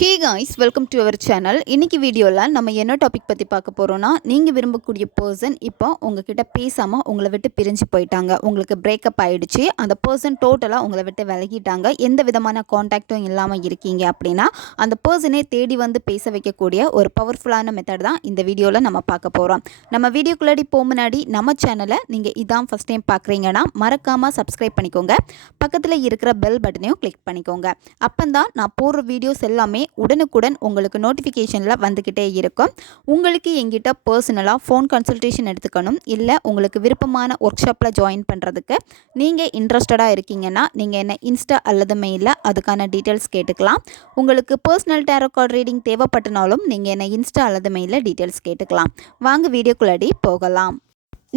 Hey guys, welcome to our channel. இன்றைக்கி வீடியோவில் நம்ம என்ன டாபிக் பற்றி பார்க்க போகிறோன்னா, நீங்கள் விரும்பக்கூடிய பர்சன் இப்போ உங்ககிட்ட பேசாமல் உங்களை விட்டு பிரிஞ்சு போயிட்டாங்க. உங்களுக்கு பிரேக்கப் ஆகிடுச்சு. அந்த பர்சன் டோட்டலாக உங்களை விட்டு விலகிட்டாங்க. எந்த விதமான காண்டாக்டும் இல்லாமல் இருக்கீங்க அப்படின்னா, அந்த பர்சனே தேடி வந்து பேச வைக்கக்கூடிய ஒரு பவர்ஃபுல்லான மெத்தட் தான் இந்த வீடியோவில் நம்ம பார்க்க போகிறோம். நம்ம வீடியோக்குள்ளாடி முன்னாடி நம்ம சேனலை நீங்கள் இதான் ஃபஸ்ட் டைம் பார்க்குறீங்கன்னா மறக்காமல் சப்ஸ்கிரைப் பண்ணிக்கோங்க. பக்கத்தில் இருக்கிற பெல் பட்டனையும் கிளிக் பண்ணிக்கோங்க. அப்போ தான் நான் போடுற வீடியோஸ் எல்லாமே உடனுக்குடன் உங்களுக்கு நோட்டிஃபிகேஷனில் வந்துக்கிட்டே இருக்கும். உங்களுக்கு எங்கிட்ட பர்சனலாக ஃபோன் கன்சல்டேஷன் எடுத்துக்கணும், இல்லை உங்களுக்கு விருப்பமான ஒர்க் ஷாப்பில் ஜாயின் பண்ணுறதுக்கு நீங்கள் இன்ட்ரெஸ்டடாக இருக்கீங்கன்னா நீங்கள் என்ன இன்ஸ்டா அல்லது மெயிலில் அதுக்கான டீட்டெயில்ஸ் கேட்டுக்கலாம். உங்களுக்கு பர்சனல் டேரோ கார்டு ரீடிங் தேவைப்பட்டனாலும் நீங்கள் என்ன இன்ஸ்டா அல்லது மெயிலில் டீட்டெயில்ஸ் கேட்டுக்கலாம். வாங்க வீடியோக்குள்ளாடி போகலாம்.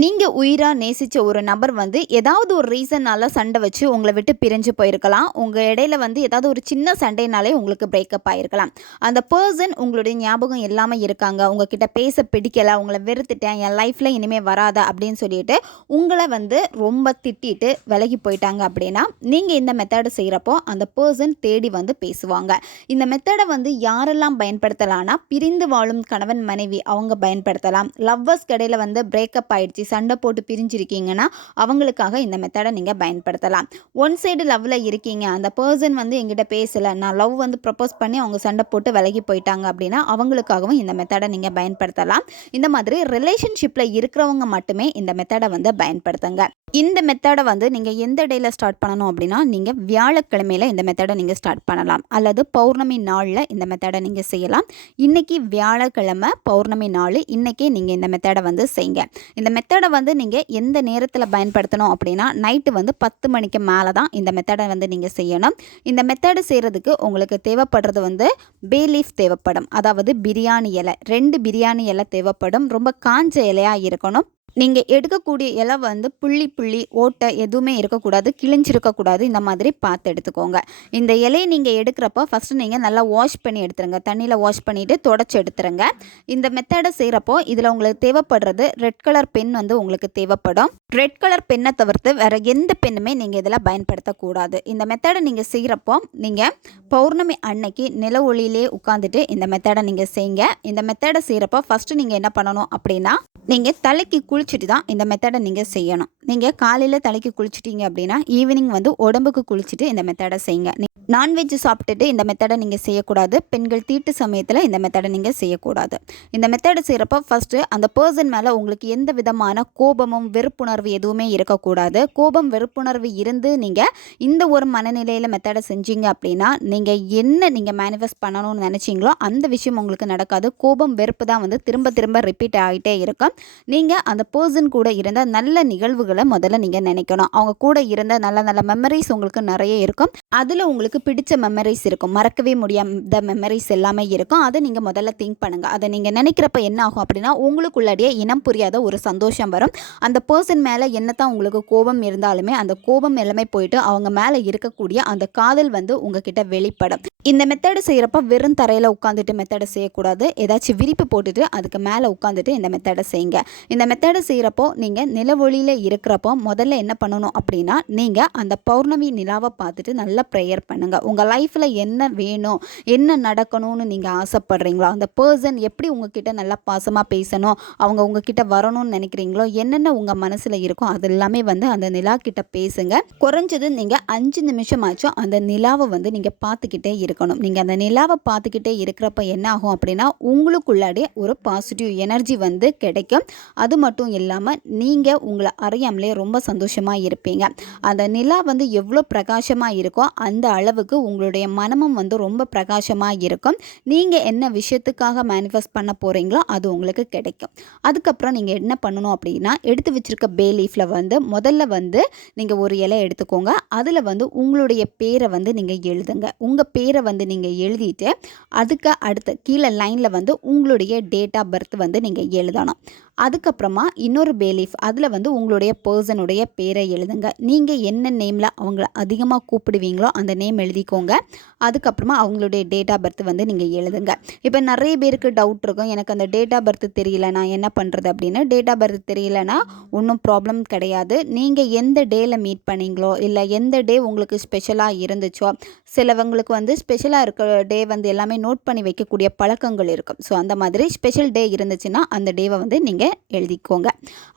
நீங்கள் உயிராக நேசித்த ஒரு நபர் வந்து ஏதாவது ஒரு ரீசனால் சண்டை வச்சு உங்களை விட்டு பிரிஞ்சு போயிருக்கலாம். உங்கள் இடையில வந்து ஏதாவது ஒரு சின்ன சண்டைனாலே உங்களுக்கு பிரேக்கப் ஆகிருக்கலாம். அந்த பர்சன் உங்களுடைய ஞாபகம் எல்லாமே இருக்காங்க. உங்ககிட்ட பேச பிடிக்கலை, உங்களை வெறுத்துட்டேன், என் லைஃப்பில் இனிமேல் வராத அப்படின்னு சொல்லிட்டு உங்களை வந்து ரொம்ப திட்டிட்டு விலகி போயிட்டாங்க அப்படின்னா நீங்கள் இந்த மெத்தடை செய்கிறப்போ அந்த பர்சன் தேடி வந்து பேசுவாங்க. இந்த மெத்தடை வந்து யாரெல்லாம் பயன்படுத்தலாம்னா, பிரிந்து வாழும் கணவன் மனைவி அவங்க பயன்படுத்தலாம். லவ்வர்ஸ் இடையில வந்து பிரேக்கப் ஆயிடுச்சு, சண்டை போட்டு பிரிஞ்சிருக்கீங்கன்னா அவங்களுக்காக இந்த மெத்தடை நீங்கள் பயன்படுத்தலாம். ஒன் சைடு லவ்வில் இருக்கீங்க, அந்த பர்சன் வந்து எங்கிட்ட பேசலை, நான் லவ் வந்து ப்ரப்போஸ் பண்ணி அவங்க சண்டை போட்டு விலகி போயிட்டாங்க அப்படின்னா அவங்களுக்காகவும் இந்த மெத்தடை நீங்கள் பயன்படுத்தலாம். இந்த மாதிரி ரிலேஷன்ஷிப்பில் இருக்கிறவங்க மட்டுமே இந்த மெத்தடை வந்து பயன்படுத்துங்க. இந்த மெத்தடை வந்து நீங்கள் எந்த டேயில் ஸ்டார்ட் பண்ணணும் அப்படின்னா, நீங்கள் வியாழக்கிழமையில் இந்த மெத்தடை நீங்கள் ஸ்டார்ட் பண்ணலாம், அல்லது பௌர்ணமி நாளில் இந்த மெத்தடை நீங்கள் செய்யலாம். இன்றைக்கி வியாழக்கிழமை பௌர்ணமி நாள், இன்றைக்கே நீங்கள் இந்த மெத்தடை வந்து செய்யுங்க. இந்த மெத்தடை வந்து நீங்கள் எந்த நேரத்தில் பயன்படுத்தணும் அப்படின்னா, நைட்டு வந்து 10 மணிக்கு மேலே தான் இந்த மெத்தடை வந்து நீங்கள் செய்யணும். இந்த மெத்தடை செய்கிறதுக்கு உங்களுக்கு தேவைப்படுறது வந்து பே லீஃப் தேவைப்படும், அதாவது பிரியாணி இலை. 2 பிரியாணி இலை தேவைப்படும். ரொம்ப காஞ்ச இலையாக இருக்கணும். நீங்கள் எடுக்கக்கூடிய இலை வந்து புள்ளி ஓட்டை எதுவுமே இருக்கக்கூடாது, கிழிஞ்சிருக்கக்கூடாது. இந்த மாதிரி பார்த்து எடுத்துக்கோங்க. இந்த இலையை நீங்கள் எடுக்கிறப்போ ஃபஸ்ட்டு நீங்கள் நல்லா வாஷ் பண்ணி எடுத்துருங்க. தண்ணியில் வாஷ் பண்ணிவிட்டு தொடச்சி எடுத்துருங்க. இந்த மெத்தடை செய்கிறப்போ இதில் உங்களுக்கு தேவைப்படுறது ரெட் கலர் பென் வந்து உங்களுக்கு தேவைப்படும். ரெட் கலர் பென்னை தவிர்த்து வேறு எந்த பெண்ணுமே நீங்கள் இதில் பயன்படுத்தக்கூடாது. இந்த மெத்தடை நீங்கள் செய்கிறப்போ நீங்கள் பௌர்ணமி அன்னைக்கு நில ஒளியிலே உட்காந்துட்டு இந்த மெத்தடை நீங்கள் செய்யுங்க. இந்த மெத்தடை செய்கிறப்போ ஃபஸ்ட்டு நீங்கள் என்ன பண்ணணும் அப்படின்னா, நீங்கள் தலைக்கு குளிச்சுட்டு தான் இந்த மெத்தடை நீங்கள் செய்யணும். நீங்கள் காலையில் தலைக்கு குளிச்சிட்டிங்க அப்படின்னா ஈவினிங் வந்து உடம்புக்கு குளிச்சுட்டு இந்த மெத்தடை செய்யுங்க. நான்வெஜ் சாப்பிட்டுட்டு இந்த மெத்தடை நீங்கள் செய்யக்கூடாது. பெண்கள் தீட்டு சமயத்தில் இந்த மெத்தடை நீங்கள் செய்யக்கூடாது. இந்த மெத்தடை செய்கிறப்போ ஃபஸ்ட்டு அந்த பர்சன் மேலே உங்களுக்கு எந்த விதமான கோபமும் வெறுப்புணர்வு எதுவுமே இருக்கக்கூடாது. கோபம் வெறுப்புணர்வு இருந்து நீங்கள் இந்த ஒரு மனநிலையில் மெத்தடை செஞ்சீங்க அப்படின்னா நீங்கள் மேனிஃபெஸ்ட் பண்ணணும்னு நினச்சிங்களோ அந்த விஷயம் உங்களுக்கு நடக்காது. கோபம் வெறுப்பு தான் வந்து திரும்ப திரும்ப ரிப்பீட் ஆகிட்டே இருக்கும். நீங்கள் அந்த பர்சன் கூட இருந்த நல்ல நிகழ்வுகளை முதல்ல நீங்கள் நினைக்கணும். அவங்க கூட இருந்த நல்ல நல்ல மெமரிஸ் உங்களுக்கு நிறைய இருக்கும். அதில் உங்களுக்கு பிடிச்ச மெமரிஸ் இருக்கும், மறக்கவே முடியாத மெமரிஸ் எல்லாமே இருக்கும். அதை நீங்கள் முதல்ல திங்க் பண்ணுங்கள். அதை நீங்கள் நினைக்கிறப்ப என்ன ஆகும் அப்படின்னா, உங்களுக்குள்ளாடியே இனம் புரியாத ஒரு சந்தோஷம் வரும். அந்த பர்சன் மேலே என்னத்தான் உங்களுக்கு கோபம் இருந்தாலுமே அந்த கோபம் எல்லாமே போயிட்டு அவங்க மேலே இருக்கக்கூடிய அந்த காதல் வந்து உங்ககிட்ட வெளிப்படும். இந்த மெத்தடை செய்கிறப்ப வெறும் தரையில் உட்காந்துட்டு மெத்தடை செய்யக்கூடாது. ஏதாச்சும் விரிப்பு போட்டுட்டு அதுக்கு மேலே உட்காந்துட்டு இந்த மெத்தடை செய்யுங்க. இந்த மெத்தடை செய்கிறப்போ நீங்கள் நிலவொளியில் இருக்கிறப்போ முதல்ல என்ன பண்ணணும் அப்படின்னா, நீங்கள் அந்த பௌர்ணமி நிலாவை பார்த்துட்டு நல்லா ப்ரேயர் பண்ணுங்கள். உங்கள் லைஃப்பில் என்ன வேணும், என்ன நடக்கணும்னு நீங்கள் ஆசைப்படுறீங்களோ, அந்த பர்சன் எப்படி உங்ககிட்ட நல்லா பாசமாக பேசணும், அவங்க உங்ககிட்ட வரணும்னு நினைக்கிறீங்களோ, என்னென்ன உங்கள் மனசில் இருக்கோ அது எல்லாமே வந்து அந்த நிலா கிட்ட பேசுங்க. குறைஞ்சது நீங்கள் 5 நிமிஷம் ஆச்சும் அந்த நிலாவை வந்து நீங்கள் பார்த்துக்கிட்டே இருக்கணும். நீங்கள் அந்த நிலாவை பார்த்துக்கிட்டே இருக்கிறப்ப என்ன ஆகும் அப்படின்னா, உங்களுக்குள்ளாடே ஒரு பாசிட்டிவ் எனர்ஜி வந்து கிடைக்கும். அது மட்டும் இல்லாமல் நீங்கள் உங்களை அறியாமலே ரொம்ப சந்தோஷமாக இருப்பீங்க. அந்த நிலா வந்து எவ்வளோ பிரகாசமாக இருக்கோ அந்த அளவுக்கு உங்களுடைய மனமும் வந்து ரொம்ப பிரகாசமாக இருக்கும். நீங்கள் என்ன விஷயத்துக்காக மேனிஃபெஸ்ட் பண்ண போகிறீங்களோ அது உங்களுக்கு கிடைக்கும். அதுக்கப்புறம் நீங்கள் என்ன பண்ணணும் அப்படின்னா, எடுத்து வச்சுருக்க பே லீஃபில் வந்து முதல்ல வந்து நீங்கள் ஒரு இலை எடுத்துக்கோங்க. அதில் வந்து உங்களுடைய பேரை வந்து நீங்கள் எழுதுங்க. உங்கள் பேரை வந்து நீங்கள் எழுதிட்டு அதுக்கு அடுத்த கீழே லைனில் வந்து உங்களுடைய டேட் ஆஃப் பர்த் வந்து நீங்கள் எழுதணும். அதுக்கப்புறமா இன்னொரு பே லீஃப் அதில் வந்து உங்களுடைய பர்சனுடைய பேரை எழுதுங்க. நீங்கள் என்ன நேமில் அவங்கள அதிகமாக கூப்பிடுவீங்களோ அந்த நேம் எழுதிக்கோங்க. அதுக்கப்புறமா அவங்களுடைய டேட் ஆஃப் பர்த் வந்து நீங்கள் எழுதுங்க. இப்போ நிறைய பேருக்கு டவுட் இருக்கும், எனக்கு அந்த டேட் ஆஃப் பர்த் தெரியல, நான் என்ன பண்ணுறது அப்படின்னு. டேட் ஆஃப் பர்த் தெரியலனா ஒன்றும் ப்ராப்ளம் கிடையாது. நீங்கள் எந்த டேயில் மீட் பண்ணீங்களோ இல்லை எந்த டே உங்களுக்கு ஸ்பெஷலாக இருந்துச்சோ, சிலவங்களுக்கு வந்து ஸ்பெஷலாக இருக்க டே வந்து எல்லாமே நோட் பண்ணி வைக்கக்கூடிய பழக்கங்கள் இருக்கும். ஸோ அந்த மாதிரி ஸ்பெஷல் டே இருந்துச்சுன்னா அந்த டேவை வந்து நீங்கள் எழுதிக்கோங்க.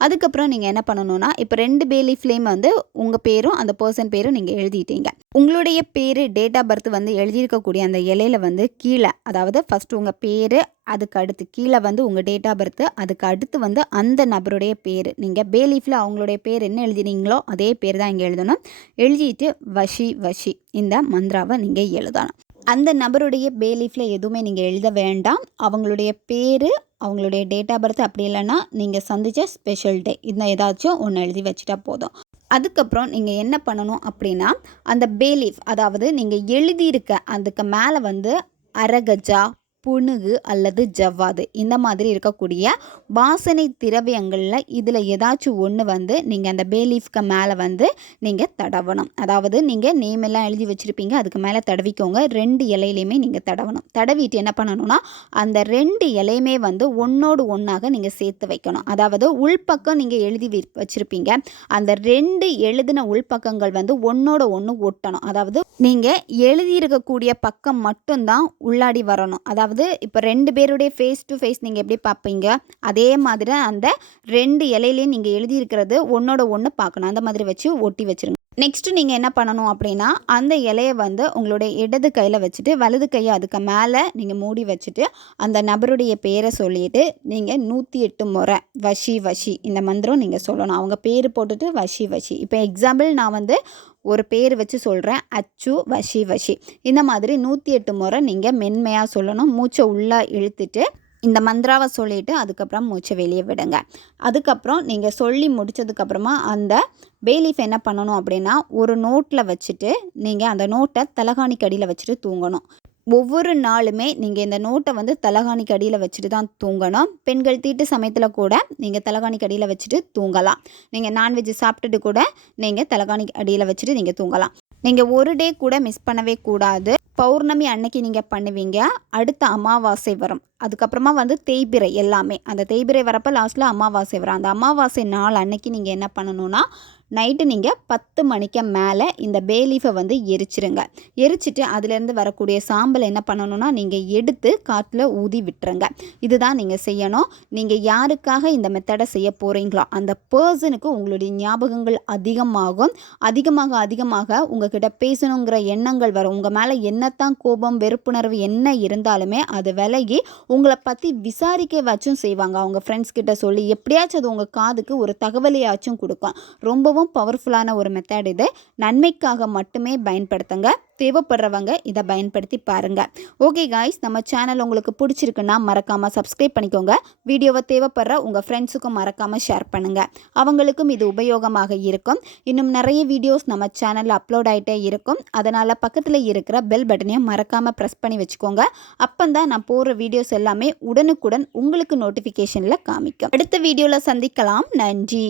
அதுக்கப்புறம் நீங்கள் என்ன பண்ணணும்னா, இப்போ 2 பே லீஃப்லேயும் வந்து உங்கள் பேரும் அந்த பர்சன் பேரும் நீங்கள் எழுதிட்டீங்க. உங்களுடைய பேர் டேட் ஆஃப் பர்த் வந்து எழுதியிருக்கக்கூடிய அந்த இலையில வந்து கீழே, அதாவது ஃபஸ்ட்டு உங்கள் பேர், அதுக்கு அடுத்து கீழே வந்து உங்கள் டேட் ஆஃப் பர்த், அதுக்கு அடுத்து வந்து அந்த நபருடைய பேர். நீங்கள் பே லீஃபில் அவங்களுடைய பேர் என்ன எழுதினீங்களோ அதே பேர் தான் இங்கே எழுதணும். எழுதிட்டு வஷி வஷி இந்த மந்த்ராவை நீங்கள் எழுதணும். அந்த நபருடைய பே லீஃபில் எதுவுமே நீங்கள் எழுத வேண்டாம். அவங்களுடைய பேர், அவங்களுடைய டேட் ஆஃப் பர்த், அப்படி இல்லைன்னா நீங்கள் சந்தித்த ஸ்பெஷல் டே, இந்த ஏதாச்சும் ஒன்று எழுதி வச்சுட்டா போதும். அதுக்கப்புறம் நீங்கள் என்ன பண்ணணும் அப்படின்னா, அந்த பே லீஃப், அதாவது நீங்கள் எழுதியிருக்க அதுக்கு மேலே வந்து அரகஜா, புனுகு அல்லது ஜவ்வாது இந்த மாதிரி இருக்கக்கூடிய வாசனை திரவியங்களில் இதில் ஏதாச்சும் ஒன்று வந்து நீங்கள் அந்த பே லீஃப்க்கு மேலே வந்து நீங்கள் தடவணும். அதாவது நீங்கள் நேம் எல்லாம் எழுதி வச்சுருப்பீங்க, அதுக்கு மேலே தடவிக்கோங்க. 2 இலையிலையுமே நீங்கள் தடவணும். தடவிட்டு என்ன பண்ணணும்னா, அந்த 2 இலையுமே வந்து ஒன்றோடு ஒன்றாக நீங்கள் சேர்த்து வைக்கணும். அதாவது உள்பக்கம் நீங்கள் எழுதி வச்சுருப்பீங்க, அந்த 2 எழுதின உள்பக்கங்கள் வந்து ஒன்றோட ஒன்று ஒட்டணும். அதாவது நீங்கள் எழுதியிருக்கக்கூடிய பக்கம் மட்டும்தான் உள்ளாடி வரணும். அதாவது இப்போ 2 பேருடைய ஃபேஸ் டு ஃபேஸ் நீங்கள் எப்படி பார்ப்பீங்க, அதே மாதிரி அந்த 2 இலையிலையும் நீங்கள் எழுதியிருக்கிறது ஒன்றோட ஒன்று பார்க்கணும். அந்த மாதிரி வச்சு ஒட்டி வச்சுருங்க. நெக்ஸ்ட்டு நீங்கள் என்ன பண்ணணும் அப்படின்னா, அந்த இலையை வந்து உங்களுடைய இடது கையில் வச்சுட்டு வலது கையை அதுக்கு மேலே நீங்கள் மூடி வச்சுட்டு அந்த நபருடைய பேரை சொல்லிட்டு நீங்கள் 108 முறை வஷி வஷி இந்த மந்திரம் நீங்கள் சொல்லணும். அவங்க பேர் போட்டுட்டு வஷி வஷி. இப்போ எக்ஸாம்பிள் நான் வந்து ஒரு பேர் வச்சு சொல்கிறேன், அச்சு வஷி வஷி. இந்த மாதிரி 108 முறை நீங்கள் மென்மையாக சொல்லணும். மூச்சை உள்ளே இழுத்துட்டு இந்த மந்த்ராவை சொல்லிவிட்டு அதுக்கப்புறம் மூச்சை வெளியே விடுங்க. அதுக்கப்புறம் நீங்கள் சொல்லி முடித்ததுக்கப்புறமா அந்த பே லீஃப் என்ன பண்ணணும் அப்படின்னா, ஒரு நோட்டில் வச்சுட்டு நீங்கள் அந்த நோட்டை தலகாணிக்கு அடியில் வச்சுட்டு தூங்கணும். ஒவ்வொரு நாளுமே நீங்கள் இந்த நோட்டை வந்து தலகாணிக்கு அடியில் வச்சுட்டு தான் தூங்கணும். பெண்கள் தீட்டு சமயத்தில் கூட நீங்கள் தலகாணிக்கு அடியில் வச்சுட்டு தூங்கலாம். நீங்கள் நான்வெஜ் சாப்பிட்டுட்டு கூட நீங்கள் தலகாணிக்கு அடியில் வச்சுட்டு நீங்கள் தூங்கலாம். நீங்கள் ஒரு டே கூட மிஸ் பண்ணவே கூடாது. பௌர்ணமி அன்னைக்கு நீங்கள் பண்ணுவீங்க, அடுத்த அமாவாசை வரும், அதுக்கப்புறமா வந்து தேய்பிறை, எல்லாமே அந்த தேய்பிறை வரப்போ லாஸ்ட்டில் அமாவாசை வரும். அந்த அமாவாசை நாள் அன்னைக்கு நீங்கள் என்ன பண்ணணும்னா, நைட்டு நீங்கள் 10 மணிக்கு மேலே இந்த பே லீஃபை வந்து எரிச்சிருங்க. எரிச்சிட்டு அதுலேருந்து வரக்கூடிய சாம்பலை என்ன பண்ணணும்னா, நீங்கள் எடுத்து காட்டில் ஊதி விட்டுருங்க. இதுதான் நீங்கள் செய்யணும். நீங்கள் யாருக்காக இந்த மெத்தடை செய்ய போகிறீங்களோ அந்த பர்சனுக்கு உங்களுடைய ஞாபகங்கள் அதிகமாக உங்ககிட்ட பேசணுங்கிற எண்ணங்கள் வரும். உங்கள் மேலே என்னத்தான் கோபம், வெறுப்புணர்வு என்ன இருந்தாலுமே அது விலகி உங்களை பற்றி விசாரிக்க வச்சும் செய்வாங்க. அவங்க ஃப்ரெண்ட்ஸ் கிட்ட சொல்லி எப்படியாச்சும் அது உங்கள் காதுக்கு ஒரு தகவலையாச்சும் கொடுக்கும். ரொம்பவும் பவர்ஃபுல்லான ஒரு மெத்தட் இது. நன்மைக்காக மட்டுமே பயன்படுத்துங்க. தேவைப்படுறவங்க இதை பயன்படுத்தி பாருங்கள். ஓகே காய்ஸ், நம்ம சேனல் உங்களுக்கு பிடிச்சிருக்குன்னா மறக்காமல் சப்ஸ்கிரைப் பண்ணிக்கோங்க. வீடியோவை தேவைப்படுற உங்கள் ஃப்ரெண்ட்ஸுக்கும் மறக்காமல் ஷேர் பண்ணுங்கள். அவங்களுக்கும் இது உபயோகமாக இருக்கும். இன்னும் நிறைய வீடியோஸ் நம்ம சேனலில் அப்லோட் ஆகிட்டே இருக்கும். அதனால் பக்கத்தில் இருக்கிற பெல் பட்டனையும் மறக்காமல் ப்ரெஸ் பண்ணி வச்சுக்கோங்க. அப்போ தான் நான் போடுற வீடியோஸ் எல்லாமே உடனுக்குடன் உங்களுக்கு நோட்டிஃபிகேஷனில் காமிக்கும். அடுத்த வீடியோவில் சந்திக்கலாம். நன்றி.